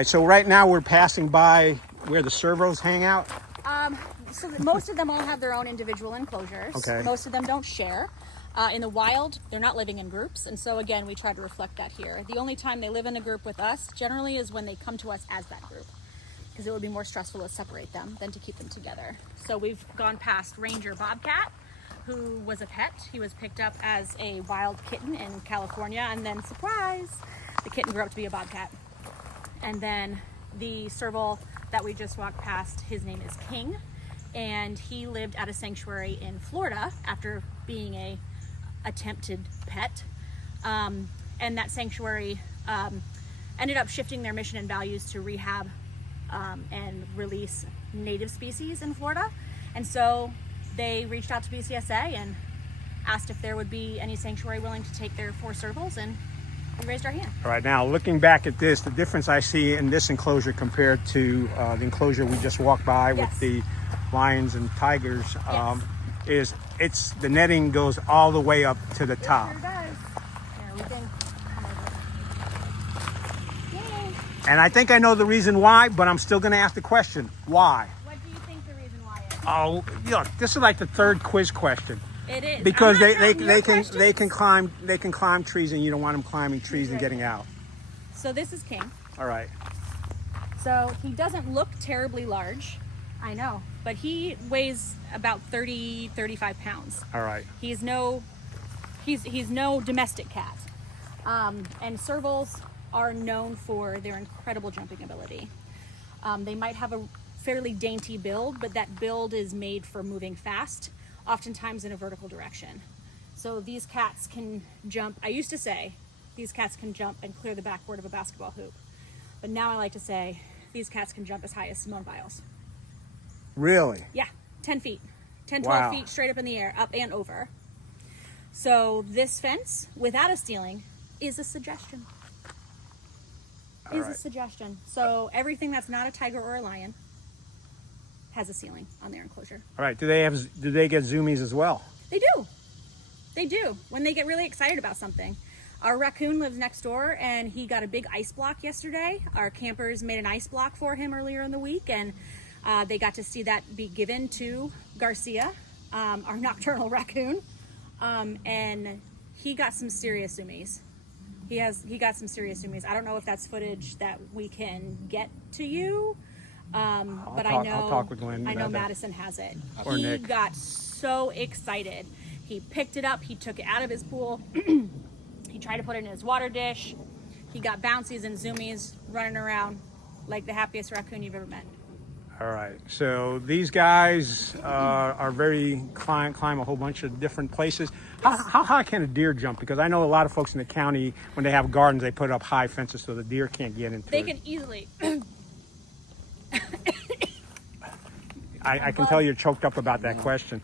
right, so right now we're passing by where the servos hang out. Most of them all have their own individual enclosures. Okay. Most of them don't share. In the wild, they're not living in groups, and so again, we try to reflect that here. The only time they live in a group with us generally is when they come to us as that group, because it would be more stressful to separate them than to keep them together. So we've gone past Ranger Bobcat, who was a pet. He was picked up as a wild kitten in California, and then surprise, the kitten grew up to be a bobcat. And then the serval that we just walked past, his name is King, and he lived at a sanctuary in Florida after being a attempted pet. And that sanctuary ended up shifting their mission and values to rehab and release native species in Florida. And so they reached out to BCSA and asked if there would be any sanctuary willing to take their 4 servals, and we raised our hand. All right, now looking back at this, the difference I see in this enclosure compared to the enclosure we just walked by with the lions and tigers is the netting goes all the way up to the top. It sure does. Here, we can come over. Yay. And I think I know the reason why, but I'm still going to ask the question, why? What do you think the reason why is? Oh, look, this is like the 3rd quiz question. It is. Because I'm not they counting your can questions. climb trees, and you don't want them climbing trees and getting out. So this is King. All right. So he doesn't look terribly large, I know, but he weighs about 35 pounds. All right. He's no domestic cat. And servals are known for their incredible jumping ability. They might have a fairly dainty build, but that build is made for moving fast, oftentimes in a vertical direction. So these cats can jump. I used to say these cats can jump and clear the backboard of a basketball hoop. But now I like to say these cats can jump as high as Simone Biles. Really? Yeah, 10 feet. 10, 12 Wow. feet straight up in the air, up and over. So this fence, without a ceiling, is a suggestion. A suggestion. So everything that's not a tiger or a lion has a ceiling on their enclosure. All right. Do they get zoomies as well? They do. They do. When they get really excited about something. Our raccoon lives next door, and he got a big ice block yesterday. Our campers made an ice block for him earlier in the week, and they got to see that be given to Garcia, our nocturnal raccoon, and he got some serious zoomies. He got some serious zoomies. I don't know if that's footage that we can get to you, but I'll talk with Glenn I know about that. Madison has it. Or He Nick. got so excited. He picked it up. He took it out of his pool. He tried to put it in his water dish. He got bouncies and zoomies running around like the happiest raccoon you've ever met. All right. So these guys are very climb a whole bunch of different places. How high can a deer jump? Because I know a lot of folks in the county, when they have gardens, they put up high fences so the deer can't get into They it. can easily. I can tell you're choked up about that question.